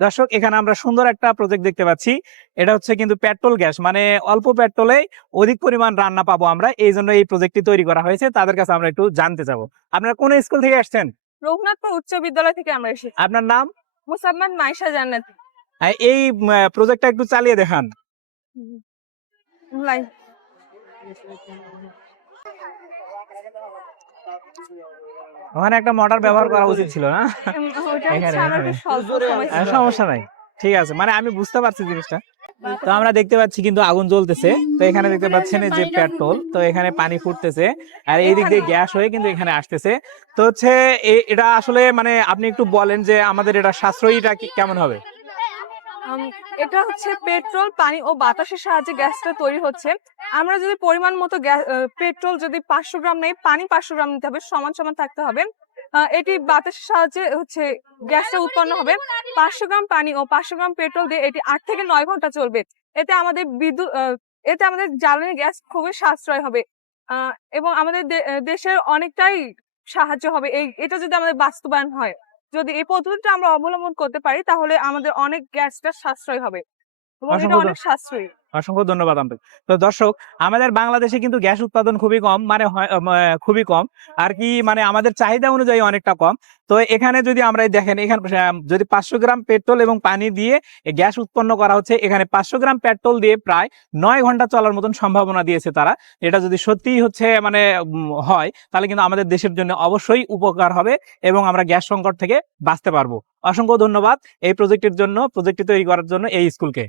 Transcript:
দর্শক, এখানে আমরা সুন্দর একটা প্রজেক্ট দেখতে পাচ্ছি। এটা হচ্ছে কিন্তু পেট্রোল গ্যাস, মানে অল্প পেট্রোলে অধিক পরিমাণ রান্না পাবো আমরা, এই জন্য এই প্রজেক্টটি তৈরি করা হয়েছে। তাদের কাছে আমরা একটু জানতে চাবো। আপনারা কোন স্কুল থেকে আসছেন? রঘুনাথপুর উচ্চ বিদ্যালয় থেকে আমরা এসেছি। আপনার নাম? মুসাম্মাদ মাইশা জান্নাতি। এই প্রজেক্টটা একটু চালিয়ে দেখান। লাইভ ওখানে একটা মোটর ব্যবহার করা উচিত ছিল না? ওটা এখানে, হচ্ছে আমার এখানে। একটু স্বল্প সময় ছিল। সমস্যা নাই, ঠিক আছে, মানে আমি বুঝতে পারছি জিনিসটা। তো আমরা দেখতে পাচ্ছি কিন্তু আগুন জ্বলতেছে। তো এখানে দেখতে পাচ্ছেন এই যে পেট্রোল, তো এখানে পানি ফুটতেছে, আর এই দিক দিয়ে গ্যাস হয়ে কিন্তু এখানে আসতেছে। তো হচ্ছে এটা আসলে মানে আপনি একটু বলেন যে আমাদের এটা সাশ্রয়ীটা কেমন হবে? এটা হচ্ছে পেট্রোল, পানি ও বাতাসের সাহায্যে গ্যাসটা তৈরি হচ্ছে। আমরা যদি পরিমাণ মতো পেট্রোল যদি 500 গ্রাম নেই, পানি 500 গ্রাম নিতে হবে, সমান সমান থাকতে হবে। এটি বাতাসের সাহায্যে হচ্ছে গ্যাসটা উৎপন্ন হবে। 500 গ্রাম পানি ও 500 গ্রাম পেট্রোল দিয়ে এটি 8 থেকে 9 ঘন্টা চলবে। এতে আমাদের এতে আমাদের জ্বালানি গ্যাস খুবই সাশ্রয় হবে এবং আমাদের দেশের অনেকটাই সাহায্য হবে এটা যদি আমাদের বাস্তবায়ন হয়। যদি এই পদ্ধতিটা আমরা অবলম্বন করতে পারি তাহলে আমাদের অনেক গ্যাসটা সাশ্রয় হবে এবং এটা অনেক সাশ্রয়ী। অসংখ্য ধন্যবাদ আপনাকে। তো দর্শক, আমাদের বাংলাদেশে কিন্তু গ্যাস উৎপাদন খুবই কম, মানে খুবই কম আর কি, মানে আমাদের চাহিদা অনুযায়ী অনেকটা কম। তো এখানে যদি আমরা দেখেন, এখানে যদি 500 গ্রাম পেট্রোল এবং পানি দিয়ে গ্যাস উৎপন্ন করা হচ্ছে, এখানে 500 গ্রাম পেট্রোল দিয়ে প্রায় 9 ঘন্টা চলার মতন সম্ভাবনা দিয়েছে তারা। এটা যদি সত্যিই হচ্ছে মানে হয়, তাহলে কিন্তু আমাদের দেশের জন্য অবশ্যই উপকার হবে এবং আমরা গ্যাস সংকট থেকে বাঁচতে পারবো। অসংখ্য ধন্যবাদ এই প্রজেক্টের জন্য, প্রজেক্টটি তৈরি করার জন্য এই স্কুলকে।